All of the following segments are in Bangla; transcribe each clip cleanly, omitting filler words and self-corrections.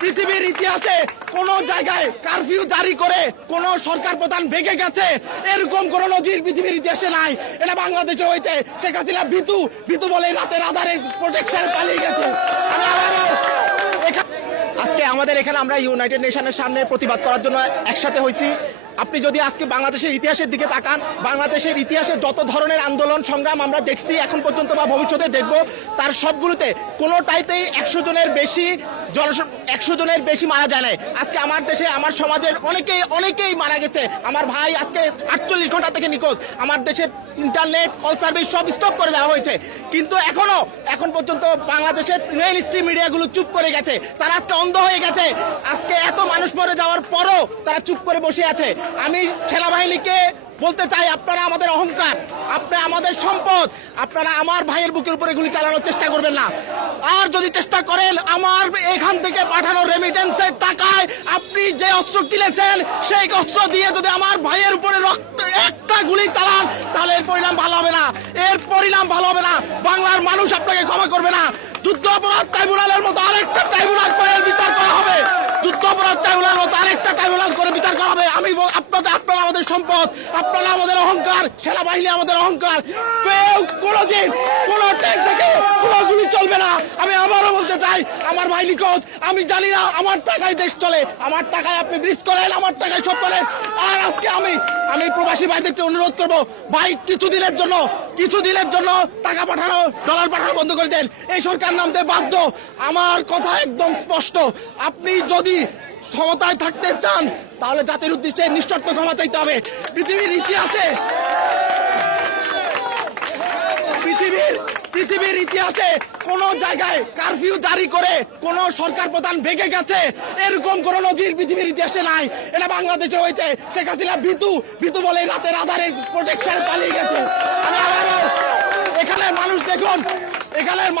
পৃথিবীর ইতিহাসে কোন জায়গায় কারফিউ জারি করে কোন সরকার প্রধান ভেঙে গেছে এরকম কোন নজির পৃথিবীর ইতিহাসে নাই। এটা বাংলাদেশে হয়েছে। শেখ হাসিনা ভীতু বলে রাতের আধারে প্রোটেকশন পালিয়ে গেছে। আমি আবারও আজকে আমাদের এখানে আমরা ইউনাইটেড নেশনের সামনে প্রতিবাদ করার জন্য একসাথে হয়েছি। আপনি যদি আজকে বাংলাদেশের ইতিহাসের দিকে তাকান, বাংলাদেশের ইতিহাসে যত ধরনের আন্দোলন সংগ্রাম আমরা দেখছি এখন পর্যন্ত বা ভবিষ্যতে দেখব, তার সবগুলোতে কোনোটাইতেই 100 জনের বেশি মারা যায় না। আজকে আমার দেশে আমার সমাজের অনেকেই মারা গেছে। আমার ভাই আজকে 48 ঘন্টা থেকে নিখোঁজ। আমার দেশের ইন্টারনেট কল সার্ভিস সব স্টপ করে দেওয়া হয়েছে, কিন্তু এখন পর্যন্ত বাংলাদেশের মেইন স্ট্রিম মিডিয়াগুলো চুপ করে গেছে। তারা আজকে অন্ধ হয়ে গেছে। আজকে এত মানুষ মরে যাওয়ার পরও তারা চুপ করে বসে আছে। আমি সেনাবাহিনীকে বলতে চাই, আপনারা আমাদের অহংকার, আপনারা আমাদের সম্পদ, আপনারা আমার ভাইয়ের বুকের উপরে গুলি চালানোর চেষ্টা করবেন না। আর যদি চেষ্টা করেন আমার এখান থেকে পাঠানো রেমিটেন্সের টাকায় আপনি যে অস্ত্র কিনেছেন সেই অস্ত্র দিয়ে যদি আমার ভাইয়ের উপরে রক্ত একটা গুলি চালান তাহলে এর পরিণাম ভালো হবে না। বাংলার মানুষ আপনাকে ক্ষমা করবে না। যুদ্ধ অপরাধ ট্রাইব্যুনালের মতো আরেকটা ট্রাইব্যুনাল করে বিচার করা হবে। আপনারা আমাদের সম্পদ, আপনারা আমাদের অহংকার, সেনাবাহিনী আমাদের অহংকার। কেউ কোনোদিন কোনো ট্যাঙ্ক থেকে কোনো গুলি চলবে না। আমি আবারও বলতে চাই, আমার ভাই নিখোঁজ। আমি জানি না আমার টাকায় দেশ চলে, আমার টাকায় আপনি ব্রিজ করেন, আমার টাকায় সব করেন। আর আজকে আমি প্রবাসী ভাইদেরকে অনুরোধ করব, ভাই কিছুদিনের জন্য টাকা পাঠানো, ডলার পাঠানো বন্ধ করে দেন। এই সরকার নামতে বাধ্য। আমার কথা একদম স্পষ্ট, আপনি যদি ক্ষমতায় থাকতে চান তাহলে জাতির উদ্দেশ্যে নিঃশর্ত ক্ষমা চাইতে হবে। পৃথিবীর ইতিহাসে কোন জায়গায় কারফিউ জারি করে কোন সরকার প্রধান ভেঙে গেছে এরকম কোন নজির পৃথিবীর ইতিহাসে নাই। এটা বাংলাদেশে হয়েছে। শেখ হাসিনা ভীতু বলে রাতের আধারে প্রোটেকশন পালিয়ে গেছে। আমি আবারও এখানের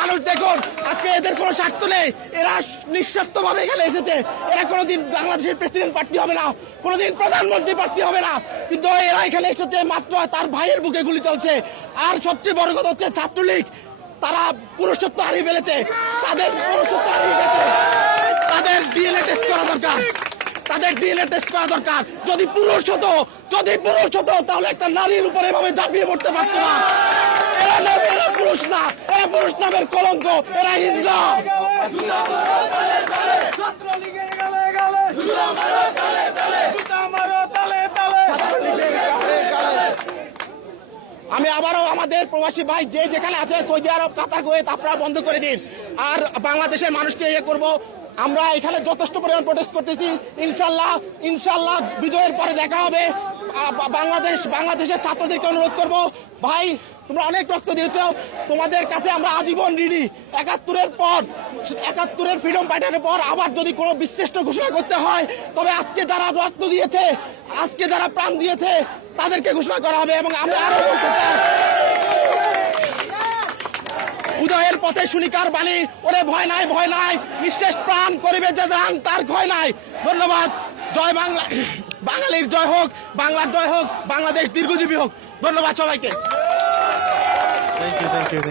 মানুষ দেখুন আজকে এদের কোনো স্বার্থ নেই। এরা নিঃস্বার্থভাবে এখানে এসেছে। এরা কোনোদিন বাংলাদেশের প্রেসিডেন্ট প্রার্থী হবে না, কোনোদিন প্রধানমন্ত্রী প্রার্থী হবে না, কিন্তু এরা এখানে এসেছে মাত্র তার ভাইয়ের বুকে গুলি চলছে। আর সবচেয়ে বড় কথা হচ্ছে ছাত্রলীগ, তারা পুরুষত্ব হারিয়ে ফেলেছে। তাদের পুরুষত্ব হারিয়ে গেছে। তাদের ডিএনএ টেস্ট করা দরকার। যদি পুরুষ হতো তাহলে একটা নারীর উপরে এভাবে ঝাঁপিয়ে পড়তে পারত না। এরা পুরুষ না, এরা পুরুষ নামের কলঙ্ক, এরা হিজড়া। আমি আবারও আমাদের প্রবাসী ভাই যে যেখানে আছে, সৌদি আরব, কাতার, কুয়েত, আপনারা বন্ধ করে দিন। আর বাংলাদেশের মানুষকে করব, আমরা এখানে যথেষ্ট পরিমাণ প্রোটেস্ট করতেছি। ইনশাল্লাহ বিজয়ের পরে দেখা হবে। বাংলাদেশের ছাত্রদেরকে অনুরোধ করব, ভাই তোমরা অনেক রক্ত দিয়েছ, তোমাদের কাছে আমরা আজীবন ঋণী। 71-এর ফ্রিডম ফাইটারের পর আবার যদি কোনো বিশ্রেষ্ঠ ঘোষণা করতে হয় তবে আজকে যারা রক্ত দিয়েছে, আজকে যারা প্রাণ দিয়েছে তাদেরকে ঘোষণা করা হবে। এবং আমরা আরো বলতে চাই, উদয়ের পথে শুনিকার বাণী, ওরে ভয় নাই, নিঃশেষ প্রাণ করিবে যে দান, তার ভয় নাই। ধন্যবাদ। জয় বাংলা, বাঙালির জয় হোক, বাংলার জয় হোক, বাংলাদেশ দীর্ঘজীবী হোক। ধন্যবাদ সবাইকে। Thank you.